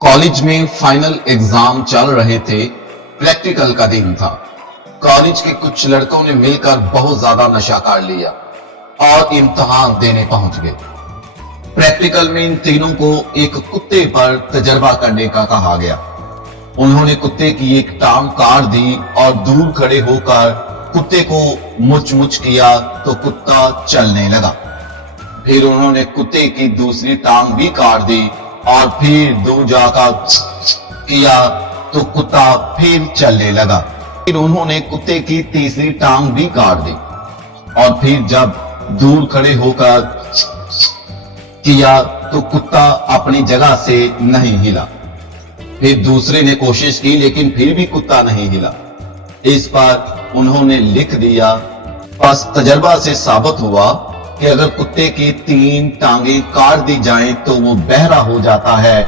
College में final exam चल रहे थे। प्रैक्टिकल का दिन था। कॉलेज के कुछ लड़कों ने मिलकर बहुत ज्यादा नशा कर लिया और इम्तिहान देने पहुंच गए। प्रैक्टिकल में इन तीनों को एक कुत्ते पर तजर्बा करने का कहा गया। उन्होंने कुत्ते की एक टांग काट दी और दूर खड़े होकर कुत्ते को मुच मुच किया तो कुत्ता चलने लगा। फिर उन्होंने कुत्ते की दूसरी टांग भी काट दी और फिर दूर जाकर किया तो कुत्ता फिर चलने लगा। फिर उन्होंने कुत्ते की तीसरी टांग भी काट दी और फिर जब दूर खड़े होकर किया तो कुत्ता अपनी जगह से नहीं हिला। फिर दूसरे ने कोशिश की लेकिन फिर भी कुत्ता नहीं हिला। इस पर उन्होंने लिख दिया, बस तजर्बा से साबित हुआ कि अगर कुत्ते की 3 टांगे काट दी जाएं तो वो बहरा हो जाता है।